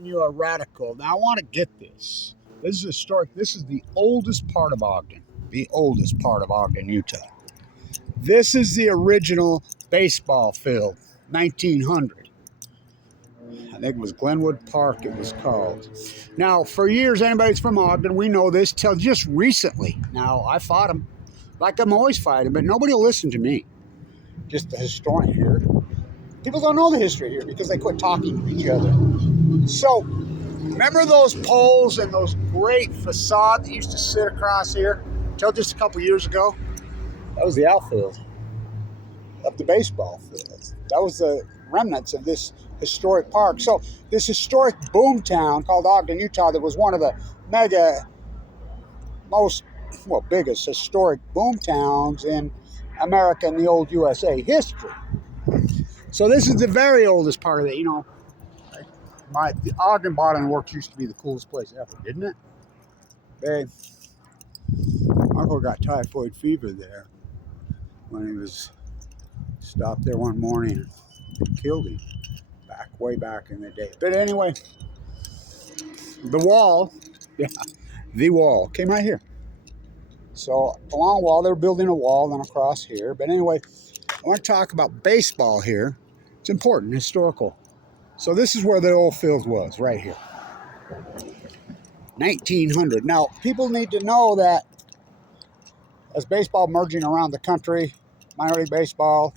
giving you a radical. Now, I want to get this. This is historic. This is the oldest part of Ogden. The oldest part of Ogden, Utah. This is the original baseball field, 1900. I think it was Glenwood Park it was called. Now, for years, anybody's from Ogden, we know this till just recently. Now, I fought them like I'm always fighting, but nobody will listen to me. Just the historian here. People don't know the history here because they quit talking to each other. So, remember those poles and those great facade that used to sit across here until just a couple years ago? That was the outfield of the baseball field. That was the remnants of this historic park. So this historic boom town called Ogden, Utah, that was one of the biggest historic boom towns in America and the old USA history. So this is the very oldest part of it. You know, the Ogden Bottom Works used to be the coolest place ever, didn't it? Babe, Uncle got typhoid fever there when he was stopped there one morning and killed him way back in the day. But anyway, the wall came right here. So along the wall, they were building a wall then across here. But anyway, I want to talk about baseball here. It's important, historical. So this is where the old field was, right here. 1900. Now, people need to know that as baseball merging around the country, minor league baseball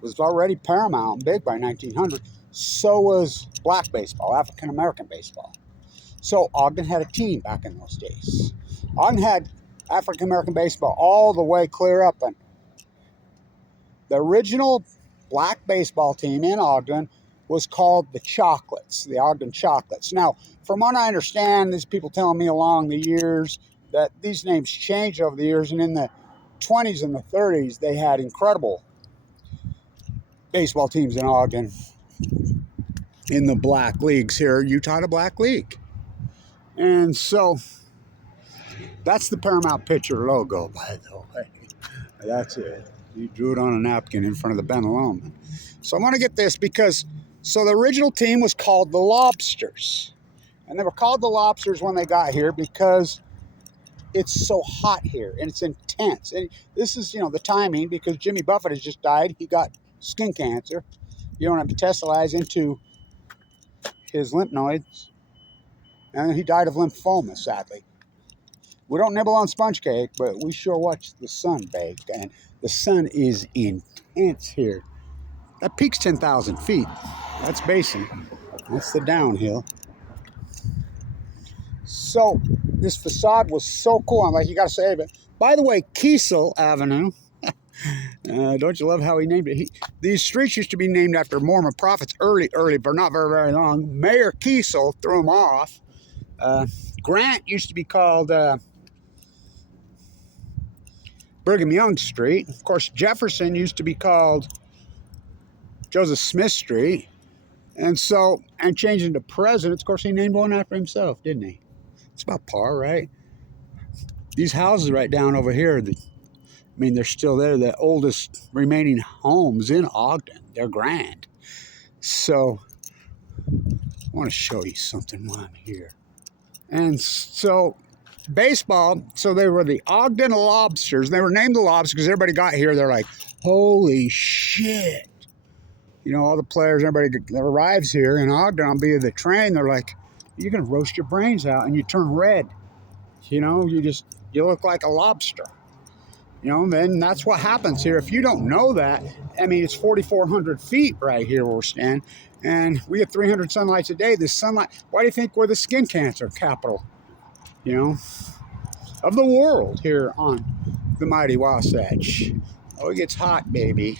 was already paramount and big by 1900. So was black baseball, African American baseball. So Ogden had a team back in those days. Ogden had African American baseball all the way clear up. And the original black baseball team in Ogden was called the Chocolates, the Ogden Chocolates. Now, from what I understand, these people telling me along the years that these names changed over the years, and in the 20s and the 30s, they had incredible baseball teams in Ogden in the black leagues here, Utah to Black League. And so that's the Paramount Picture logo, by the way. That's it. You drew it on a napkin in front of the Ben alone. So I want to get this because, so the original team was called the Lobsters. And they were called the Lobsters when they got here because it's so hot here and it's intense. And this is, the timing, because Jimmy Buffett has just died. He got skin cancer. You don't have to metastasize into his lymph nodes. And he died of lymphoma, sadly. We don't nibble on sponge cake, but we sure watch the sun bake. And the sun is intense here. That peak's 10,000 feet. That's basin. That's the downhill. So this facade was so cool. I'm like, you got to save it. By the way, Kiesel Avenue. Don't you love how he named it? These streets used to be named after Mormon prophets early, but not very, very long. Mayor Kiesel threw them off. Grant used to be called Brigham Young Street. Of course, Jefferson used to be called Joseph Smith Street. And changing to presidents, of course, he named one after himself, didn't he? It's about par, right? These houses right down over here, they're still there. The oldest remaining homes in Ogden. They're grand. So, I want to show you something while I'm here. And so, baseball, so they were the Ogden Lobsters. They were named the Lobsters because everybody got here. They're like, holy shit. All the players, everybody that arrives here in Ogden on via the train, they're like, you're going to roast your brains out and you turn red. You look like a lobster. Then that's what happens here. If you don't know that, it's 4,400 feet right here where we're standing, and we get 300 sunlights a day. This sunlight, why do you think we're the skin cancer capital, of the world here on the mighty Wasatch? Oh, it gets hot, baby.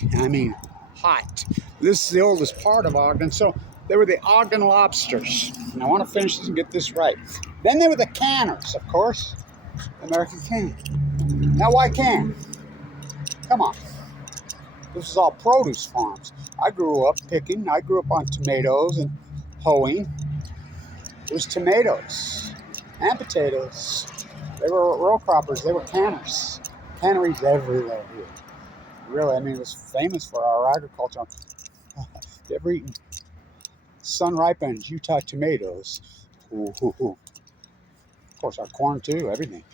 Hot. This is the oldest part of Ogden. So they were the Ogden Lobsters. And I want to finish this and get this right. Then they were the Canners, of course. American can. Now, why can? Come on. This is all produce farms. I grew up picking. I grew up on tomatoes and hoeing. It was tomatoes and potatoes. They were row croppers. They were canners. Canneries everywhere here. Really, it was famous for our agriculture. You ever eaten sun-ripened Utah tomatoes. Ooh, ooh, ooh. Of course, our corn too, everything.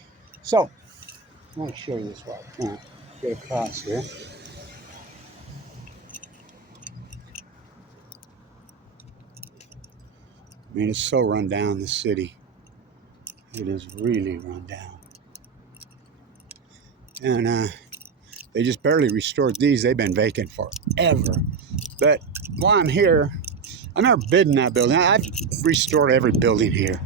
So, I want to show you this while I can get across here. I mean, it's so run down, the city. It is really run down. And they just barely restored these. They've been vacant forever. But while I'm here, I've never been in that building. I've restored every building here.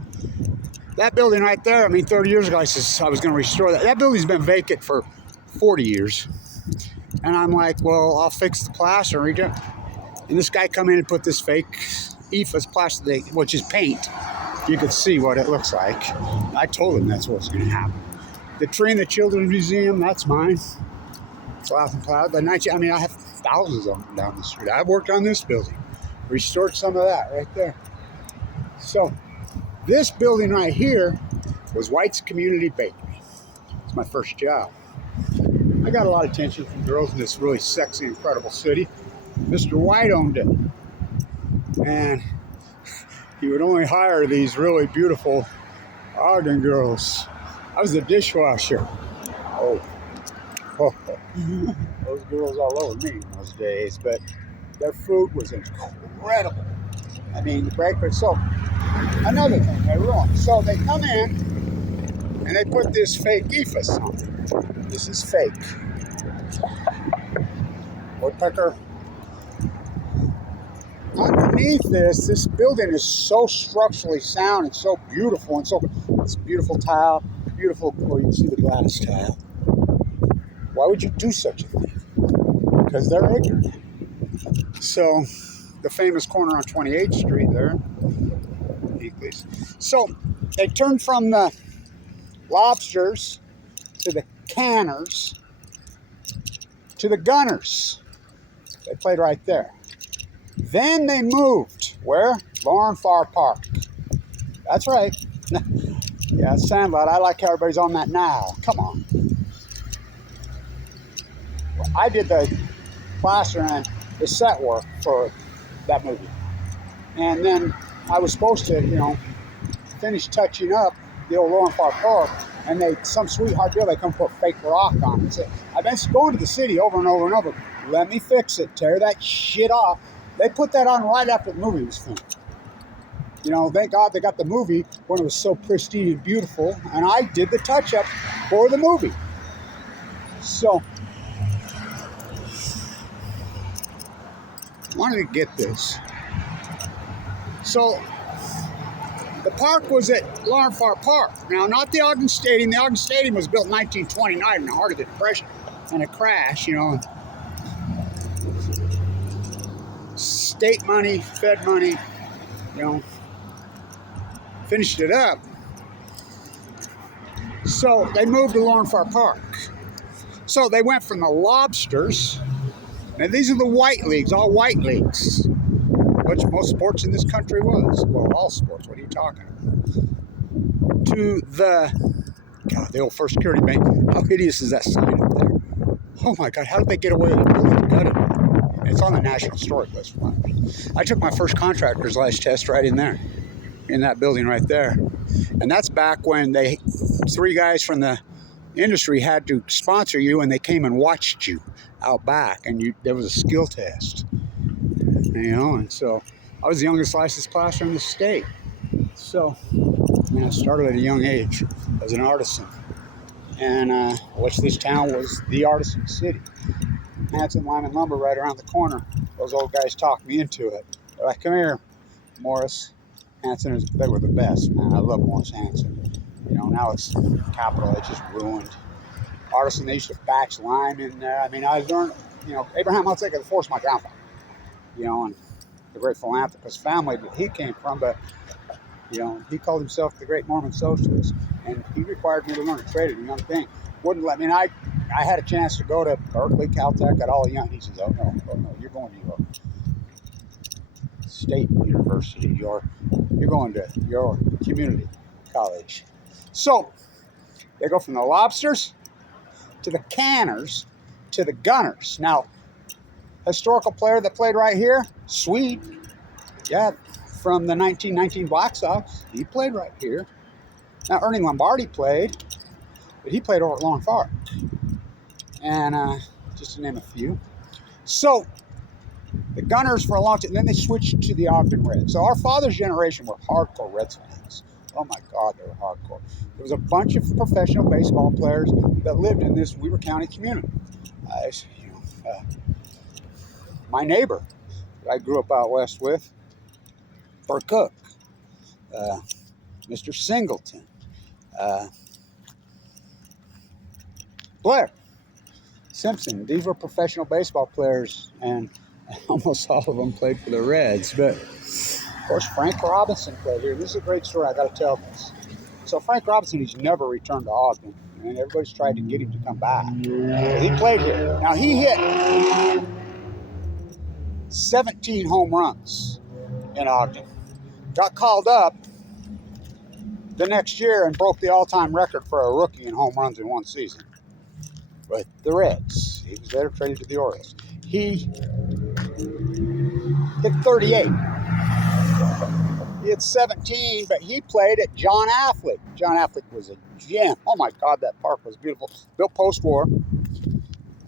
That building right there, I mean, 30 years ago, I said I was going to restore that. That building's been vacant for 40 years. And I'm like, well, I'll fix the plaster and redo it. And this guy come in and put this fake EFAS plaster, which is paint. You could see what it looks like. I told him that's what's going to happen. The tree in the Children's Museum, that's mine. It's Laughing Cloud. I mean, I have thousands of them down the street. I've worked on this building. Restored some of that right there. So, this building right here was White's Community Bakery. It's my first job. I got a lot of attention from girls in this really sexy, incredible city. Mr. White owned it. And he would only hire these really beautiful Ogden girls. I was the dishwasher. Oh. Those girls all over me in those days. But their food was incredible. I mean, the breakfast. So, another thing they ruined. So they come in and they put this fake EFAS on. This is fake. Woodpecker. Underneath this building is so structurally sound and so beautiful, and so it's beautiful tile, beautiful. Oh, you can see the glass tile. Why would you do such a thing? Because they're ignorant. So, the famous corner on 28th Street there. So, they turned from the Lobsters to the Canners to the Gunners. They played right there. Then they moved. Where? Lorin Farr Park. That's right. Yeah, Sandlot. I like how everybody's on that now. Come on. Well, I did the plaster and the set work for that movie. And then I was supposed to, finish touching up the old Lorin Farr Park. And some sweetheart deal, they come put fake rock on it. I've been going to the city over and over and over. Let me fix it. Tear that shit off. They put that on right after the movie was finished. Thank God they got the movie when it was so pristine and beautiful, and I did the touch-up for the movie. So, I wanted to get this. So, the park was at Lorin Farr Park. Now, not the Ogden Stadium. The Ogden Stadium was built in 1929 in the heart of the Depression, and a crash, State money, Fed money, finished it up. So they moved to Lorin Farr Park. So they went from the Lobsters, and these are the white leagues, all white leagues, which most sports in this country was. Well, all sports, what are you talking about? To the old First Security Bank. How hideous is that sign up there? Oh my God, how did they get away with it? Gutted. It's on the National Historic list. I took my first contractor's license test right in there, in that building right there. And that's back when 3 guys from the industry had to sponsor you, and they came and watched you out back, and there was a skill test. And so I was the youngest licensed plasterer in the state. So, I started at a young age as an artisan. And which this town was the artisan city. Hanson Lyman Lumber right around the corner. Those old guys talked me into it. They're like, come here, Morris. Hanson, they were the best, man. I love Morris Hanson. Now it's Capital. It's just ruined. Artisan, they used to batch lime in there. I mean, I learned, Abraham Hunsaker, the force my grandfather. And the great philanthropist family that he came from, but, he called himself the great Mormon socialist. And he required me to learn a trade at a young thing. Wouldn't let me, and I had a chance to go to Berkeley, Caltech at all young. He says, oh no, you're going to your state university. You're going to your community college. So, they go from the Lobsters to the Canners to the Gunners. Now, historical player that played right here, Swede. Yeah, from the 1919 Black Sox. He played right here. Now, Ernie Lombardi played, but he played over at Lorin Farr. And just to name a few. So, the Gunners for a long time, then they switched to the Ogden Reds. So our father's generation were hardcore Reds fans. Oh my God, they were hardcore. There was a bunch of professional baseball players that lived in this Weber County community. My neighbor that I grew up out west with, Bert Cook, Mr. Singleton, Blair, Simpson. These were professional baseball players, and almost all of them played for the Reds. But, of course, Frank Robinson played here. This is a great story. I got to tell this. So Frank Robinson, he's never returned to Ogden, and everybody's tried to get him to come back. But he played here. Now, he hit 17 home runs in Ogden. Got called up the next year and broke the all-time record for a rookie in home runs in one season. But the Reds, he was there traded to the Orioles. He hit 38. He had 17, but he played at John Affleck. John Affleck was a gem. Oh my God, that park was beautiful. Built post-war,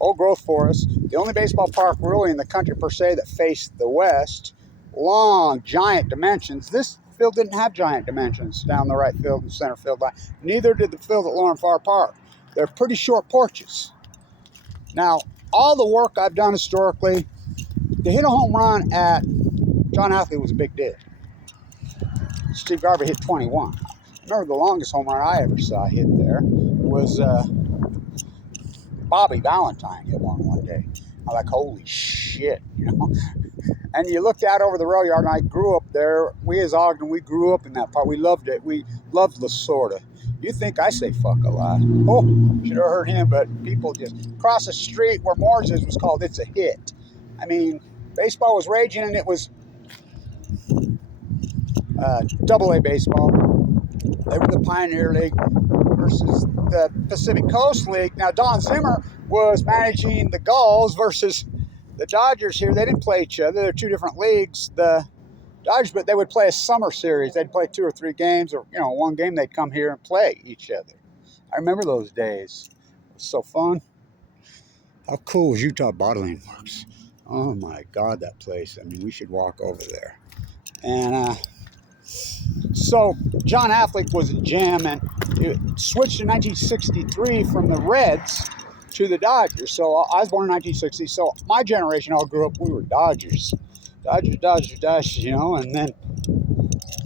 old growth forest. The only baseball park really in the country per se that faced the west. Long, giant dimensions. This field didn't have giant dimensions down the right field and center field line. Neither did the field at Lorin Farr Park. They're pretty short porches. Now, all the work I've done historically, to hit a home run at John Affleck was a big deal. Steve Garvey hit 21. I remember the longest home run I ever saw hit there was Bobby Valentine hit one day. I'm like, holy shit, you know. And you looked out over the rail yard, and I grew up there. We as Ogden, we grew up in that part. We loved it. We loved Lasorda. You think I say fuck a lot. Oh, should have heard him, but people just across the street where Moore's is was called It's a Hit. I mean, baseball was raging, and it was Double-A baseball. They were the Pioneer League versus the Pacific Coast League. Now, Don Zimmer was managing the Gulls versus the Dodgers here. They didn't play each other. They're two different leagues. The Dodgers, but they would play a summer series. They'd play 2 or 3 games, or, you know, one game they'd come here and play each other. I remember those days. It was so fun. How cool was Utah Bottling Works? Oh, my God, that place. I mean, we should walk over there. And so John Affleck was a gem, and it switched in 1963 from the Reds to the Dodgers. So I was born in 1960. So my generation all grew up, we were Dodgers. Dodgers, you know, and then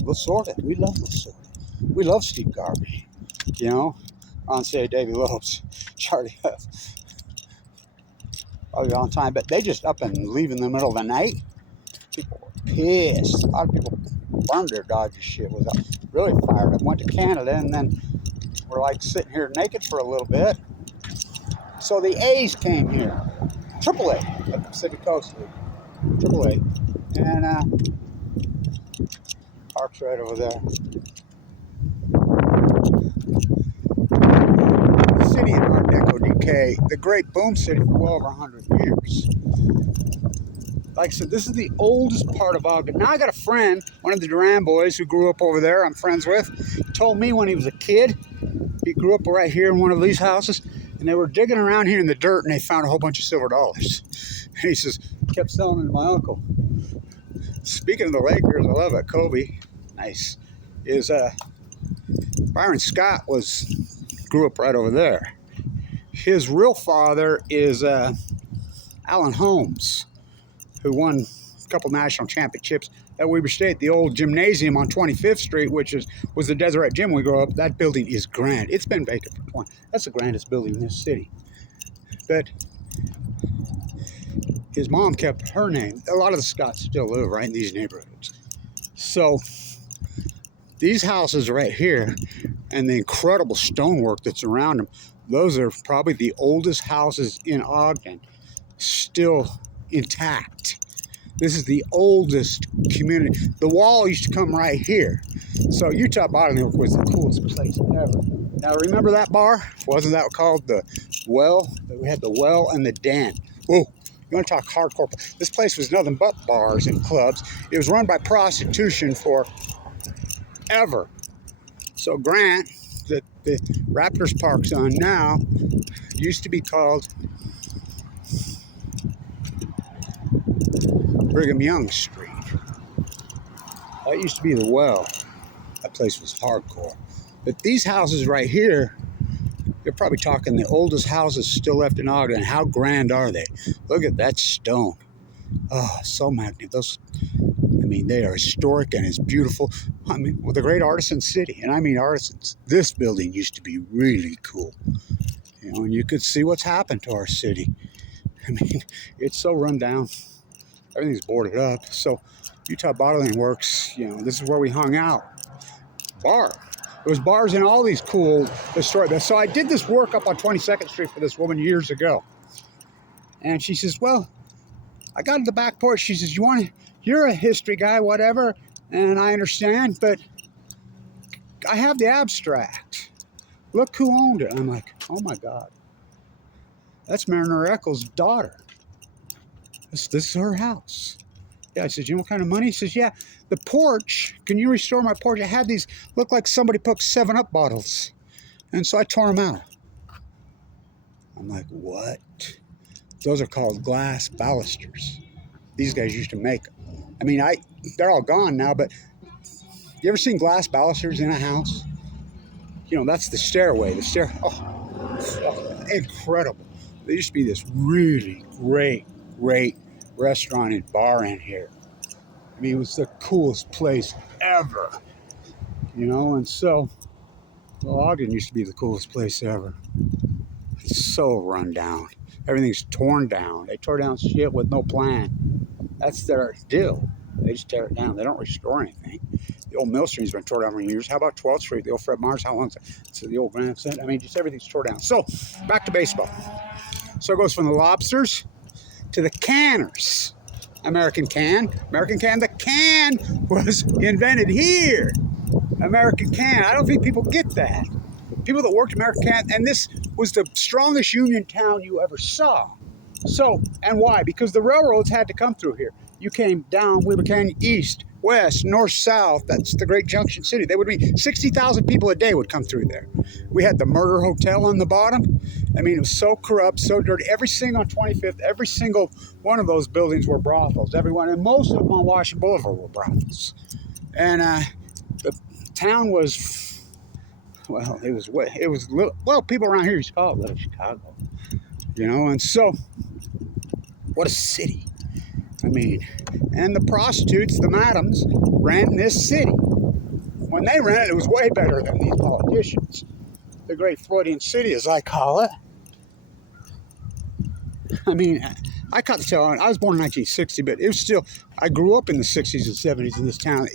Lasorda. We love Lasorda. We love Steve Garvey, you know. On say Davey Lopes, Charlie Huff. Probably on time, but they just up and leave in the middle of the night. People were pissed. A lot of people burned their Dodgers shit. Was really fired up. Went to Canada, and then we're like sitting here naked for a little bit. So the A's came here. Triple-A at the Pacific Coast League. Triple-A. And park's right over there. The city in Art Deco decay, the great boom city for well over 100 years. Like I said, this is the oldest part of Ogden. Now I got a friend, one of the Duran boys who grew up over there, I'm friends with. He told me when he was a kid, he grew up right here in one of these houses, and they were digging around here in the dirt, and they found a whole bunch of silver dollars. And he says, kept selling them to my uncle. Speaking of the Lakers, I love it. Kobe, nice, is Byron Scott grew up right over there. His real father is Alan Holmes, who won a couple national championships at Weber State. The old gymnasium on 25th Street, which was the Deseret Gym we grew up. That building is grand. It's been vacant for 20. That's the grandest building in this city. But his mom kept her name. A lot of the Scotts still live right in these neighborhoods. So these houses right here and the incredible stonework that's around them, those are probably the oldest houses in Ogden still intact. This is the oldest community. The wall used to come right here. So Utah Bottling Works was the coolest place ever. Now remember that bar? Wasn't that called the Well? We had the Well and the Den. Oh, You want to talk hardcore? This place was nothing but bars and clubs. It was run by prostitution for ever. So Grant, that the Raptors Park's on now, used to be called Brigham Young Street. That used to be the well. That place was hardcore. But these houses right here, you're probably talking the oldest houses still left in Ogden. How grand are they? Look at that stone. Oh, so magnificent. I mean, they are historic and it's beautiful. I mean, well, the great artisan city, and I mean artisans. This building used to be really cool. You know, and you could see what's happened to our city. I mean, it's so run down. Everything's boarded up. So Utah Bottling Works, you know, this is where we hung out. Bar. There was bars in all these cool historic. So I did this work up on 22nd Street for this woman years ago. And she says, well, I got to the back porch. She says, you're a history guy, whatever. And I understand, but I have the abstract. Look who owned it. I'm like, oh my God. That's Mariner Eccles' daughter. This is her house. Yeah, I said, you know what kind of money? He says, yeah, the porch, can you restore my porch? I had these, look like somebody put 7-Up bottles. And so I tore them out. I'm like, what? Those are called glass balusters. These guys used to make them. I mean, they're all gone now, but you ever seen glass balusters in a house? You know, that's the stairway. Oh, incredible. There used to be this really great restaurant and bar in here. I mean, it was the coolest place ever. You know, and so, well, Ogden used to be the coolest place ever. It's so run down. Everything's torn down. They tore down shit with no plan. That's their deal. They just tear it down. They don't restore anything. The old Mill Street's been torn down for years. How about 12th Street? The old Fred Mars, how long is it? It's the old Grand Center. I mean, just everything's torn down. So, back to baseball. So it goes from the Lobsters to the Canners. American can. The can was invented here. American can. I don't think people get that. People that worked American can, and this was the strongest union town you ever saw. So, and why? Because the railroads had to come through here. You came down Weber Canyon, east, west, north, south. That's the great junction city. They would be 60,000 people a day would come through there. We had the Murder Hotel on the bottom. I mean, it was so corrupt, so dirty. Every single on 25th, every single one of those buildings were brothels. Everyone, and most of them on Washington Boulevard were brothels. And the town was, well, it was little, well, people around here used to call it Little Chicago. You know, and so, what a city. I mean, and the prostitutes, the madams, ran this city. When they ran it, it was way better than these politicians. The great Freudian city, as I call it. I mean, I caught the tail on. I was born in 1960, but it was still, I grew up in the 60s and 70s in this town.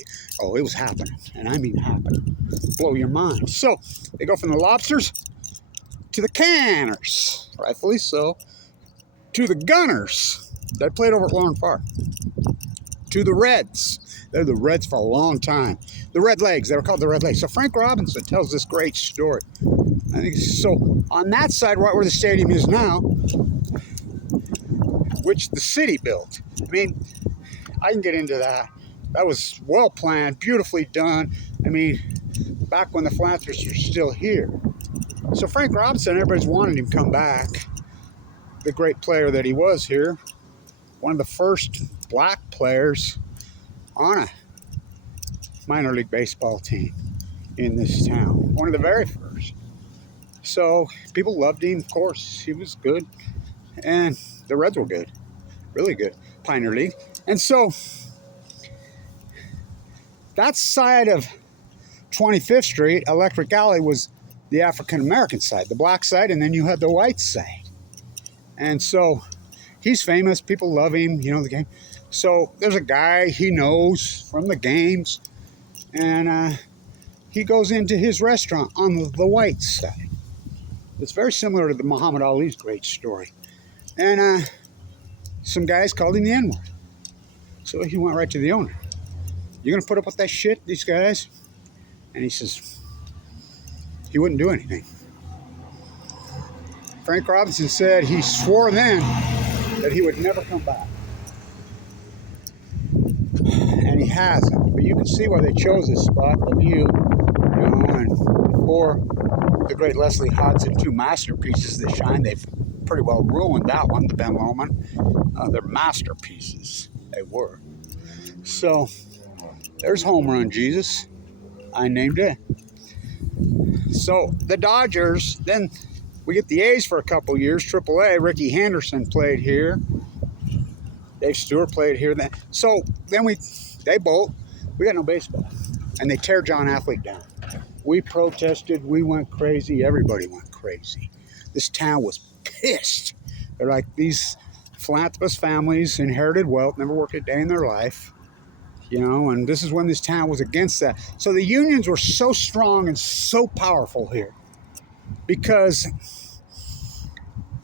Oh, it was happening, and I mean happening. Blow your mind. So, they go from the Lobsters to the Canners, rightfully so, to the Gunners. They played over at Lorin Farr. To the Reds. They're the Reds for a long time. The Redlegs. They were called the Redlegs. So Frank Robinson tells this great story. I think so. On that side, right where the stadium is now, which the city built. I mean, I can get into that. That was well planned, beautifully done. I mean, back when the philanthropists were still here. So Frank Robinson, everybody's wanted him to come back. The great player that he was here. One of the first black players on a minor league baseball team in this town. One of the very first. So people loved him, of course. He was good. And the Reds were good. Really good. Pioneer League. And so that side of 25th Street, Electric Alley, was the African American side, the black side, and then you had the white side. And so he's famous. People love him, you know, the game. So there's a guy he knows from the games, and he goes into his restaurant on the white side. It's very similar to the Muhammad Ali's great story. And some guys called him the N-word. So he went right to the owner. You gonna put up with that shit, these guys? And he says, he wouldn't do anything. Frank Robinson said he swore then that he would never come back. And he hasn't. But you can see why they chose this spot, the view, you know, and before the great Leslie Hodgson, two masterpieces that shine, they've pretty well ruined that one, the Ben Lomond. They're masterpieces. They were. So, there's Home Run Jesus. I named it. So, the Dodgers, then we get the A's for a couple years, AAA. Ricky Henderson played here. Dave Stewart played here. Then. So, then we got no baseball. And they tear John Affleck down. We protested. We went crazy. Everybody went crazy. This town was pissed. They're like, these philanthropist families inherited wealth, never worked a day in their life. You know, and this is when this town was against that. So the unions were so strong and so powerful here because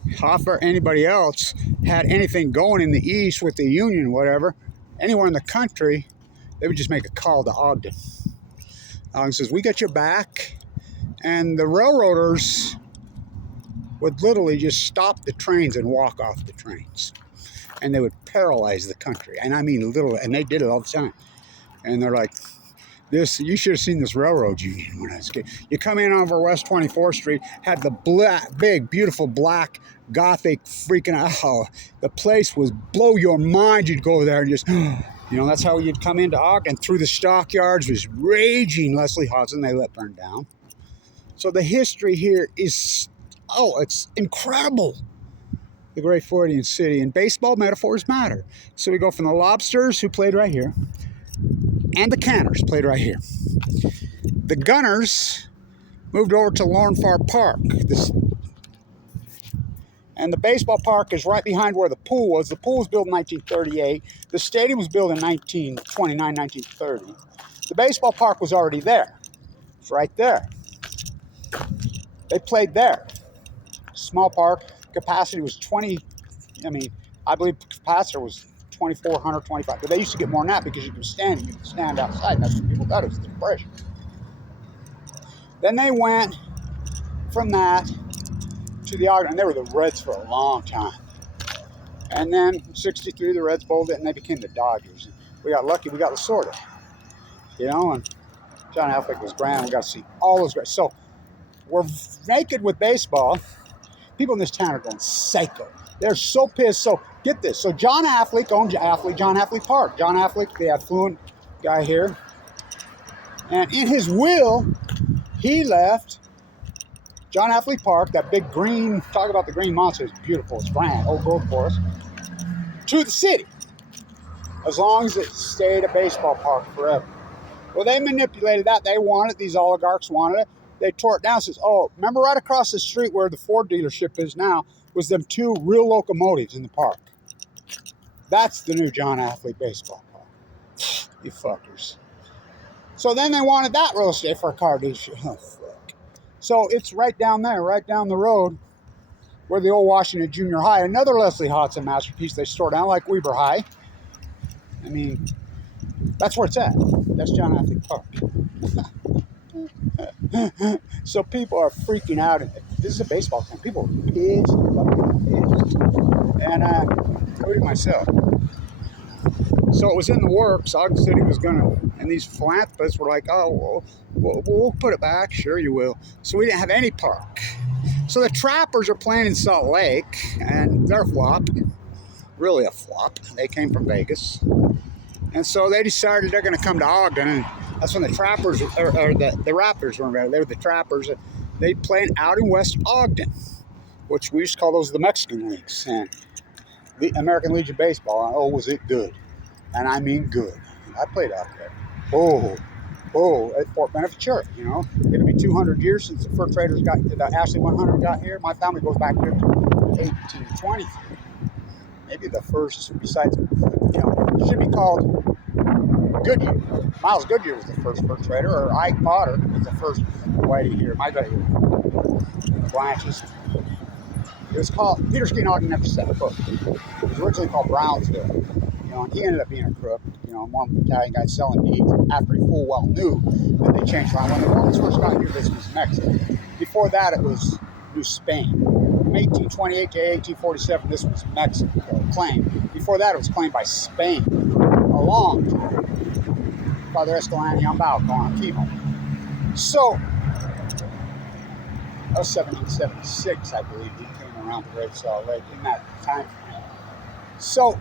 if anybody else had anything going in the East with the union, whatever, anywhere in the country, they would just make a call to Ogden. Ogden says, we got your back. And the railroaders would literally just stop the trains and walk off the trains. And they would paralyze the country. And I mean literally, and they did it all the time. And they're like, you should have seen this railroad union when I was a kid. You come in over West 24th Street, had the big, beautiful black Gothic freaking out. The place was blow your mind. You'd go there and just, you know, that's how you'd come into Ogden. Through the stockyards was raging Leslie Hodgson. They let burn down. So the history here is, it's incredible. The great Freudian city. And baseball metaphors matter. So we go from the Lobsters, who played right here, and the Canners played right here. The Gunners moved over to Lorin Farr Park. And the baseball park is right behind where the pool was. The pool was built in 1938. The stadium was built in 1929, 1930. The baseball park was already there. It's right there. They played there. Small park. Capacity was 20. I believe capacity was 2,400, 25. But they used to get more than that because you could stand outside. That's what people thought it was the pressure. Then they went from that to the Ogden. And they were the Reds for a long time. And then in 63, the Reds bowled it, and they became the Dodgers. And we got lucky. We got Lasorda. You know, and John Affleck was grand. We got to see all those guys. So we're naked with baseball. People in this town are going psycho. They're so pissed. So get this. So John Affleck owned John Affleck Park. John Affleck, the affluent guy here. And in his will, he left John Affleck Park, that big green, talk about the green monster, it's beautiful, it's grand, old gold forest, to the city. As long as it stayed a baseball park forever. Well, they manipulated that. They wanted, these oligarchs wanted it. They tore it down. Says, remember right across the street where the Ford dealership is now, was them two real locomotives in the park. That's the new John Affleck baseball park. You fuckers. So then they wanted that real estate for a car dealership. Oh, fuck. So it's right down there, right down the road, where the old Washington Junior High, another Leslie Hodgson masterpiece they tore down like Weber High. I mean, that's where it's at. That's John Affleck Park. So people are freaking out. This is a baseball town. People are pissed. And including myself. So it was in the works. Ogden City was going to, and these philanthropists were like, we'll put it back. Sure you will. So we didn't have any park. So the Trappers are playing in Salt Lake, and they're a flop. Really a flop. They came from Vegas. And so they decided they're going to come to Ogden, and that's when the Trappers, or the Raptors weren't ready. They were the Trappers. They played out in West Ogden, which we used to call those the Mexican leagues. And the American Legion Baseball, and was it good. And I mean good. I played out there. At Fort Benefit Church, you know. It'll be 200 years since the fur traders the Ashley 100 got here. My family goes back here to 1823. Maybe the first, besides, it should be called Goodyear. Miles Goodyear was the first fur trader, or Ike Potter was the first whitey here. My buddy, Blanches. It was called, Peter Skeen Ogden never set a book. It was originally called Brownsville. And he ended up being a crook, a Mormon Italian guy selling deeds after he full well knew that they changed around. When the Mormons first got here, this was Mexico. Before that, it was New Spain. from 1828 to 1847, this was Mexico claimed. Before that, it was claimed by Spain. A long time. Father Escalante on Balcon on chemo. So, that was 1776, I believe, he came around the Great Salt Lake in that time frame. So,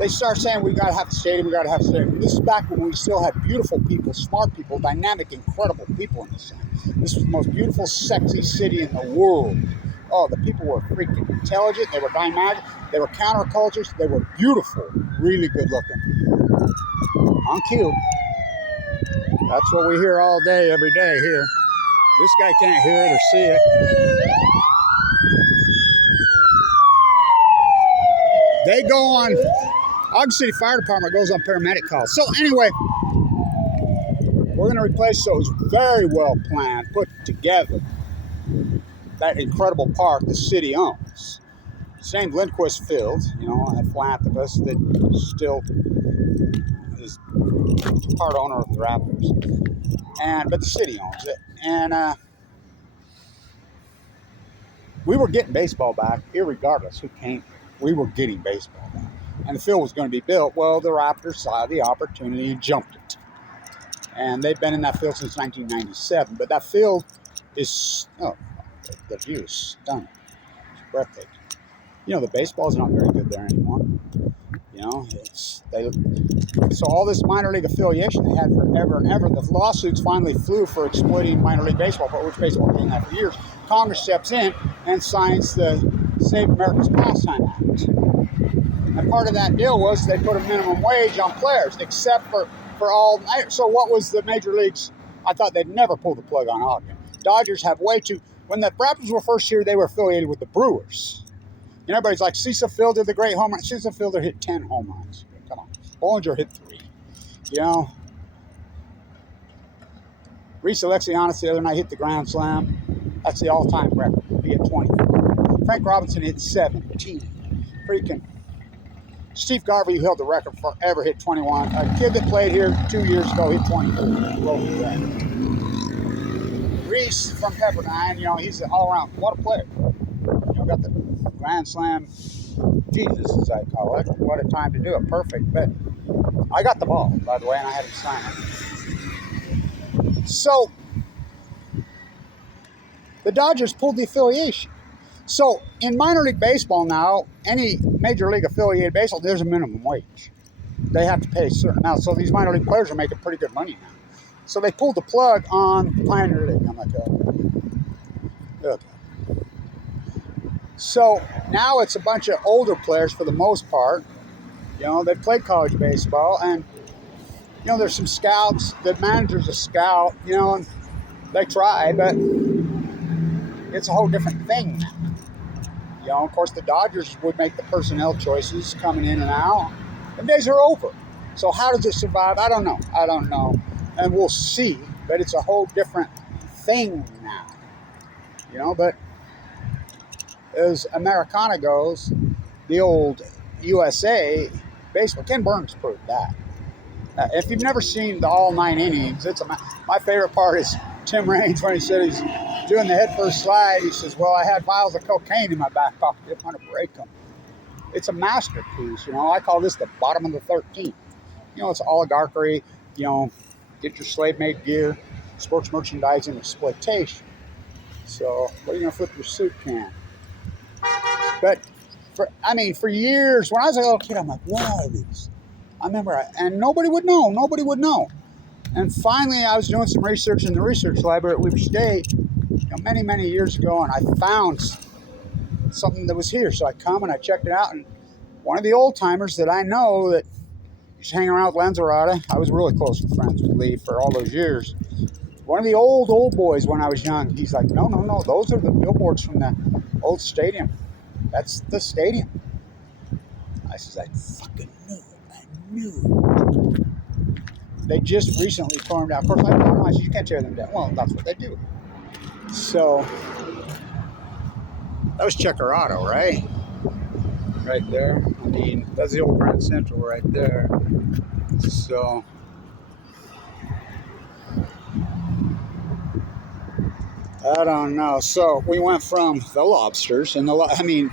they start saying, we got to have a stadium, we got to have a stadium. This is back when we still had beautiful people, smart people, dynamic, incredible people in this town. This was the most beautiful, sexy city in the world. Oh, the people were freaking intelligent, they were dynamic, they were countercultures, they were beautiful, really good looking. On cue. That's what we hear all day, every day here. This guy can't hear it or see it. They go on, Ogden City Fire Department goes on paramedic calls. So anyway, we're going to replace those very well planned, put together, that incredible park the city owns. It's named Lindquist Field, you know, a philanthropist that still is part owner of the Raptors. But the city owns it. And we were getting baseball back, irregardless who came. We were getting baseball back. And the field was going to be built. Well, the Raptors saw the opportunity and jumped it. And they've been in that field since 1997. But that field is, the view is stunning. It's breathtaking. You know, the baseball is not very good there anymore. You know, so all this minor league affiliation they had forever and ever, the lawsuits finally flew for exploiting minor league baseball, which baseball has been that for years. Congress steps in and signs the Save America's Pastime Act. And part of that deal was they put a minimum wage on players, except for all. So what was the major leagues? I thought they'd never pull the plug on Ogden. Dodgers have way too. When the Raptors were first here, they were affiliated with the Brewers. And everybody's like, Cecil Fielder, the great home run. Cecil Fielder hit 10 home runs. Come on. Bollinger hit 3. You know? Reese Alexianis the other night hit the grand slam. That's the all-time record. He hit 20. Frank Robinson hit 17. Freaking. Steve Garvey, who held the record forever, hit 21. A kid that played here 2 years ago hit 24. Reese from Pepperdine, you know, he's an all-around. What a player. You know, got the grand slam Jesus, as I call it. What a time to do it. Perfect. But I got the ball, by the way, and I had him sign it. So, the Dodgers pulled the affiliation. So, in minor league baseball now, any major league affiliated baseball, there's a minimum wage. They have to pay a certain amount. So, these minor league players are making pretty good money now. So, they pulled the plug on Pioneer League. I'm like, okay. So, now it's a bunch of older players for the most part. You know, they played college baseball. And, you know, there's some scouts. The manager's a scout, you know, and they try, but it's a whole different thing now. You know, of course, the Dodgers would make the personnel choices coming in and out. The days are over. So how does it survive? I don't know. And we'll see. But it's a whole different thing now. You know, but as Americana goes, the old USA baseball, Ken Burns proved that. If you've never seen the all 9 innings, my favorite part is Tim Raines when he said he's doing the head first slide. He says, well, I had vials of cocaine in my back pocket. I didn't want to break them. It's a masterpiece, you know. I call this the bottom of the 13th. You know, it's oligarchy, you know, get your slave-made gear, sports merchandising, exploitation. So, what are you going to flip your soup can? But, for years, when I was a little kid, I'm like, what are these? I remember, and nobody would know. And finally, I was doing some research in the research library at Weber State, you know, many, many years ago, and I found something that was here. So I come and I checked it out, and one of the old-timers that I know that used to hang around with Lanzarote, I was really close friends with Lee for all those years. One of the old boys when I was young, he's like, no, those are the billboards from the old stadium. That's the stadium. I says, I fucking knew it. They just recently formed out. Of course, I said, you can't tear them down. Well, that's what they do. So, that was Checkerado, right? Right there. I mean, that's the old Grand Central right there. So, I don't know. So we went from the Lobsters and I mean,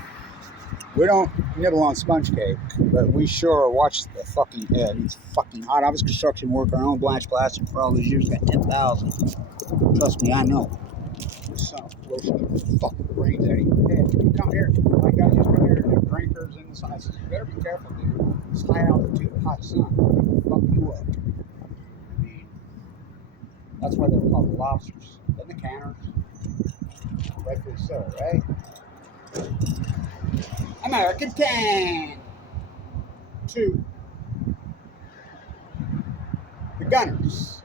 we don't nibble on sponge cake, but we sure watch the fucking head. It's fucking hot. I was construction worker. I own Blanch Plastic for all these years. Got 10,000. Trust me, I know. Son of a bitch, fucking brains out of your head. You come here, my guys just come here and they're drinkers and I said, you better be careful, dude. It's high altitude, hot sun. It'll fuck you up. I mean, that's why they were called the Lobsters. Then the canners. Rightfully so, right? American can. 2. The Gunners.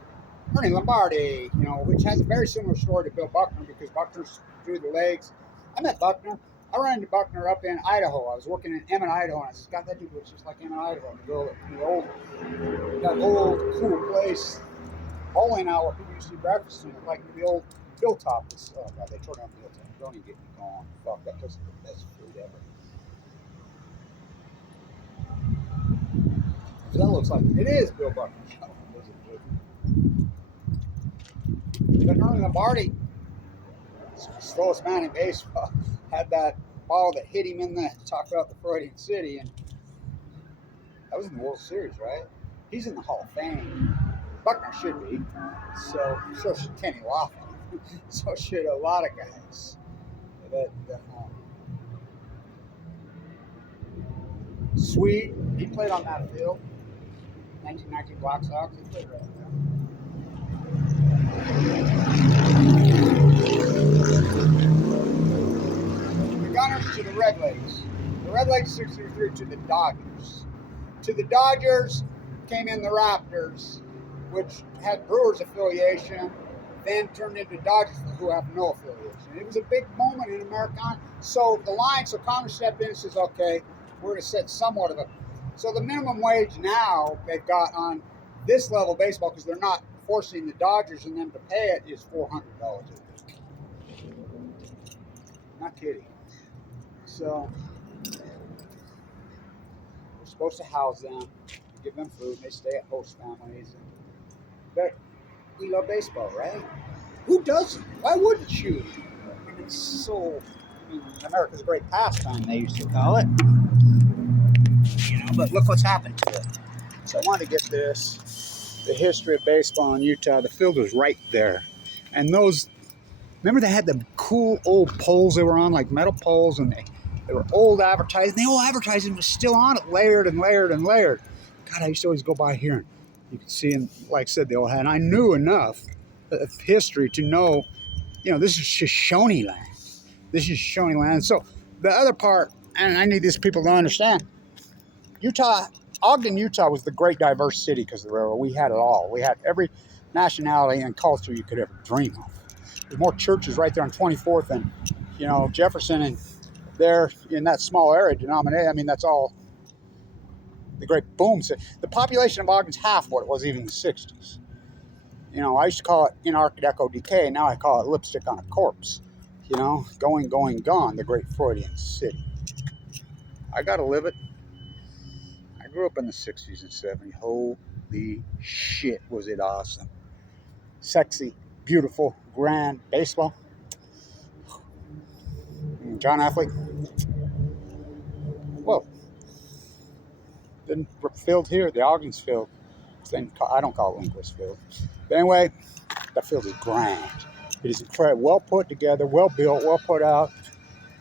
Ernie Lombardi, you know, which has a very similar story to Bill Buckner because Buckner's through the legs. I met Buckner. I ran into Buckner up in Idaho. I was working in Emmett, Idaho, and I said, God, that dude looks just like Emmett, Idaho. That old, cool place, bowling alley where people used to eat breakfast in it, like the old Hilltop. Oh, God, they tore down the Hilltop. Don't even get me going. Fuck, that place is the best food ever. That looks like it is Bill Buckner's show. But Ernie Lombardi, slowest man in baseball, had that ball that hit him in the, talk about the Freudian City, and that was in the World Series, right? He's in the Hall of Fame. Buckner should be. So should Kenny Lofton. So should a lot of guys. Sweet, he played on that field. 1919 Black Sox, he played right there. The Gunners to the Redlegs. The Redlegs 6-3 to the Dodgers. To the Dodgers came in the Raptors, which had Brewers affiliation, then turned into Dodgers who have no affiliation. It was a big moment in America. So the Lions, so Congress stepped in and says, okay, we're going to set somewhat of a. So the minimum wage now they've got on this level of baseball, because they're not forcing the Dodgers and them to pay it, is $400 a week. Not kidding. So we're supposed to house them, give them food, and they stay at host families. But we love baseball, right? Who doesn't? Why wouldn't you? I mean, it's so. I mean, America's a great pastime, they used to call it. You know, but look what's happened to it. So I wanted to get this, the history of baseball in Utah. The field was right there. And those, remember they had the cool old poles they were on, like metal poles, and they were old advertising. The old advertising was still on it, layered and layered and layered. God, I used to always go by here and you could see, and like I said, the old hat. And I knew enough of history to know, you know, this is Shoshone land. This is Shoshone land. So the other part, and I need these people to understand, Utah, Ogden, Utah was the great diverse city because of the railroad. We had it all. We had every nationality and culture you could ever dream of. There's more churches right there on 24th than, you know, Jefferson, and there in that small area denomination. I mean, that's all the great boom city. The population of Ogden's half what it was even in the 60s. You know, I used to call it in Art Deco decay. Now I call it lipstick on a corpse. You know, going, gone, the great Freudian city. I got to live it. I grew up in the 60s and 70s. Holy shit, was it awesome. Sexy, beautiful, grand baseball. John Affleck. Well, the field here, the Ogden's field. I don't call it Linquist Field. But anyway, that field is grand. It is incredible. Well put together, well built, well put out.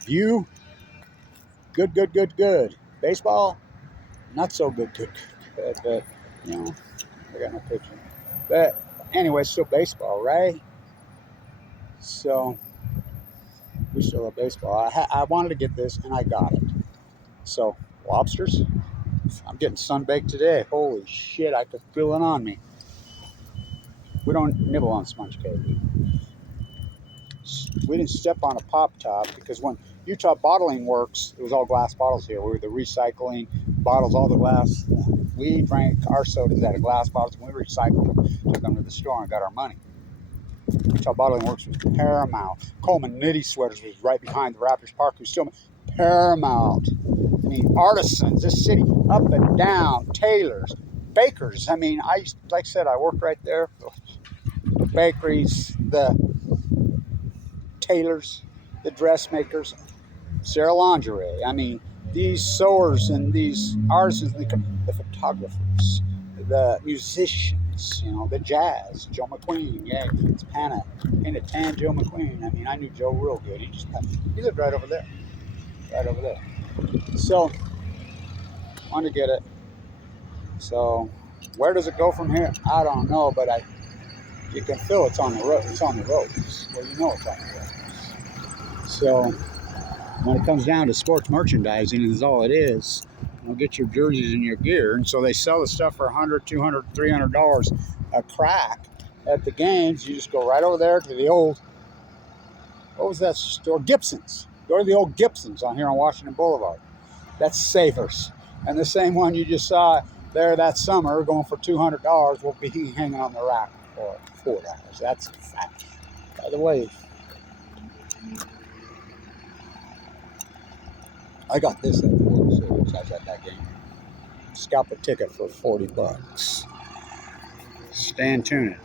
View, good. Baseball, not so good. But you know, I got no picture. But anyway, it's still baseball, right? So we still have baseball. I wanted to get this, and I got it. So Lobsters, I'm getting sunbaked today. Holy shit, I could feel it on me. We don't nibble on sponge cake. We didn't step on a pop top because when Utah Bottling Works, it was all glass bottles here. We were the recycling bottles, all the glass. We drank our sodas out of glass bottles, and we recycled them, took them to the store, and got our money. Utah Bottling Works was paramount. Coleman Nitty Sweaters was right behind the Raptors Park, who's still paramount. I mean, artisans, this city, up and down, tailors, bakers. I mean, like I said, I worked right there. The bakeries, the tailors, the dressmakers, Sarah Lingerie. I mean, these sewers and these artisans, the photographers, the musicians, you know, the jazz, Joe McQueen, yeah, it's Painted Tan Joe McQueen. I mean, I knew Joe real good. He lived right over there, right over there. So, wanted to get it. So, where does it go from here? I don't know, but you can feel it's on the road. It's on the roads. Well, you know it's on the roads. So, when it comes down to sports merchandising, is all it is. You'll get your jerseys and your gear, and so they sell the stuff for $100, $200, $300 a crack at the games. You just go right over there to the old, what was that store? Gibson's. Go to the old Gibson's on here on Washington Boulevard. That's Savers, and the same one you just saw there that summer going for $200 will be hanging on the rack for $4. That's a fact. By the way, I got this at the World Series. I was at that game. Scalp a ticket for $40. Stand tuned.